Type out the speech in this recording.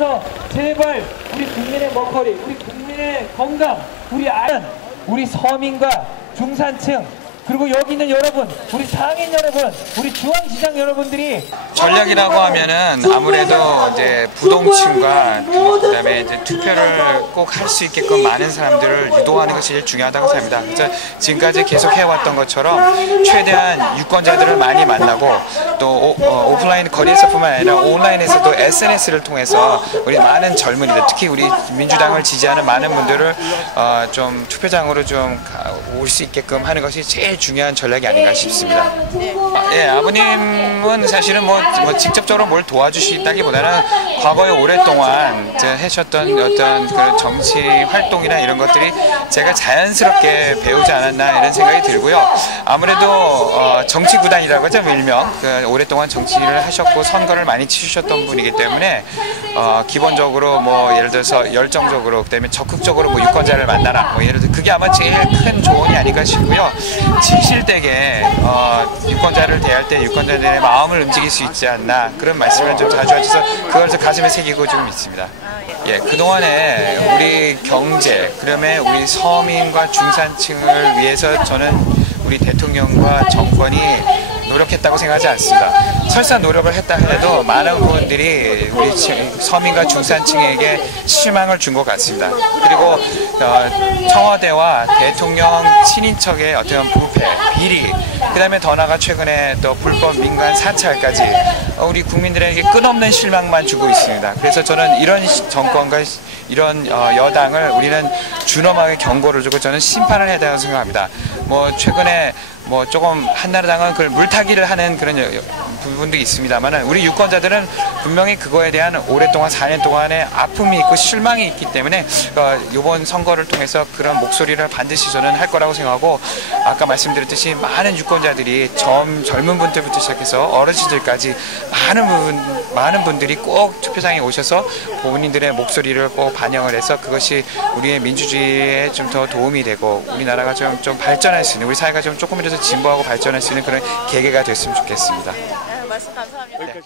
그래서 제발 우리 국민의 먹거리, 우리 국민의 건강, 우리 아연, 우리 서민과 중산층 그리고 여기 있는 여러분, 우리 상인 여러분, 우리 중앙시장 여러분들이 전략이라고 하면은 아무래도 이제 부동층과 그다음에 이제 투표를 꼭 할 수 있게끔 많은 사람들을 유도하는 것이 제일 중요하다고 생각합니다. 그래서 지금까지 계속 해왔던 것처럼 최대한 유권자들을 많이 만나고 또 오, 플라인 거리에서뿐만 아니라 온라인에서도 SNS를 통해서 우리 많은 젊은이들 특히 우리 민주당을 지지하는 많은 분들을 어, 좀 투표장으로 좀 올 수 있게끔 하는 것이 제일 중요한 전략이 아닌가 싶습니다. 아, 예, 아버님은 사실은 뭐, 뭐 직접적으로 뭘 도와주시다기보다는 과거에 오랫동안 하셨던 어떤 그런 정치 활동이나 이런 것들이 제가 자연스럽게 배우지 않았나 이런 생각이 들고요. 아무래도 어, 정치 구단이라고 하죠, 일명. 그 오랫동안 정치를 하셨고 선거를 많이 치르셨던 분이기 때문에 어, 기본적으로 뭐 예를 들어서 열정적으로 그다음에 적극적으로 뭐 유권자를 만나라. 뭐 예를 들어 그게 아마 제일 큰 조언이 아닌가 싶고요. 진실되게 어, 유권자를 대할 때 유권자들의 마음을 움직일 수 있지 않나 그런 말씀을 좀 자주 하셔서 그걸 좀 가슴에 새기고 좀 있습니다. 예, 그동안에 우리 경제, 그다음에 우리 서민과 중산층을 위해서 저는 우리 대통령과 정권이 노력했다고 생각하지 않습니다. 설사 노력을 했다 해도 많은 부분들이 우리 치- 서민과 중산층에게 실망을 준 것 같습니다. 그리고 어, 청와대와 대통령 친인척의 어떤 부패, 비리, 그다음에 더 나아가 최근에 또 불법 민간 사찰까지 어, 우리 국민들에게 끝없는 실망만 주고 있습니다. 그래서 저는 이런 시- 정권과 시- 이런 어, 여당을 우리는 준엄하게 경고를 주고 저는 심판을 해야 된다고 생각합니다. 뭐 최근에 뭐 조금 한나라당은 그걸 물타 기를 하는 그런 부분도 있습니다만은 우리 유권자들은 분명히 그거에 대한 오랫동안 4년 동안의 아픔이 있고 실망이 있기 때문에 어, 이번 선거를 통해서 그런 목소리를 반드시 저는 할 거라고 생각하고 아까 말씀드렸듯이 많은 유권자들이 젊, 젊은 분들부터 시작해서 어르신들까지 많은 분 많은 분들이 꼭 투표장에 오셔서 본인들의 목소리를 꼭 반영을 해서 그것이 우리의 민주주의에 좀 더 도움이 되고 우리나라가 좀, 좀 발전할 수 있는 우리 사회가 좀 조금이라도 진보하고 발전할 수 있는 그런 계기가 됐으면 좋겠습니다. 네, 말씀 감사합니다.